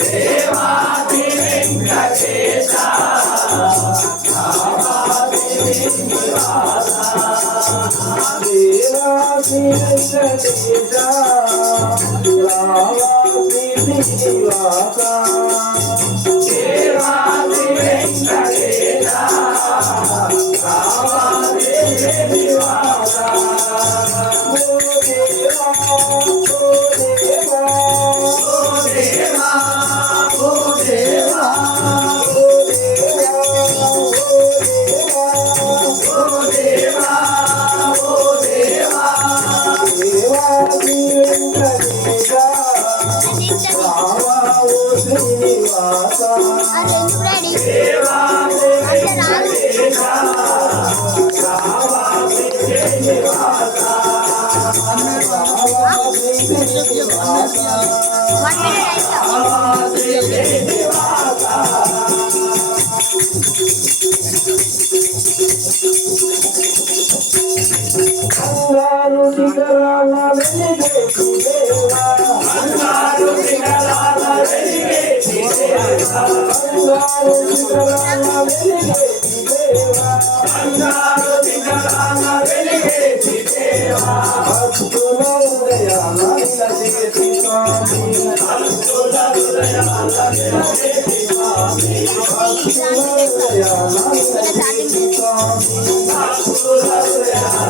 దేవాది వెంకటేశ దేవాది వెంకటేశ రావాది శ్రీనివాస దేవాది వెంకటేశ రావాది శ్రీనివాస అంగారు శిఖరాల వెలిగేటి దేవా అంగారు శిఖరాల వెలిగేటి దేవా అంగారు శిఖరాల వెలిగేటి దేవా అంగారు శిఖరాల వెలిగేటి దేవా భక్తుల హృదయాల నిలచేటి స్వామి భక్తుల హృదయాల నిలచేటి స్వామి భక్తుల హృదయాల నిలచేటి స్వామి భక్తుల హృదయాల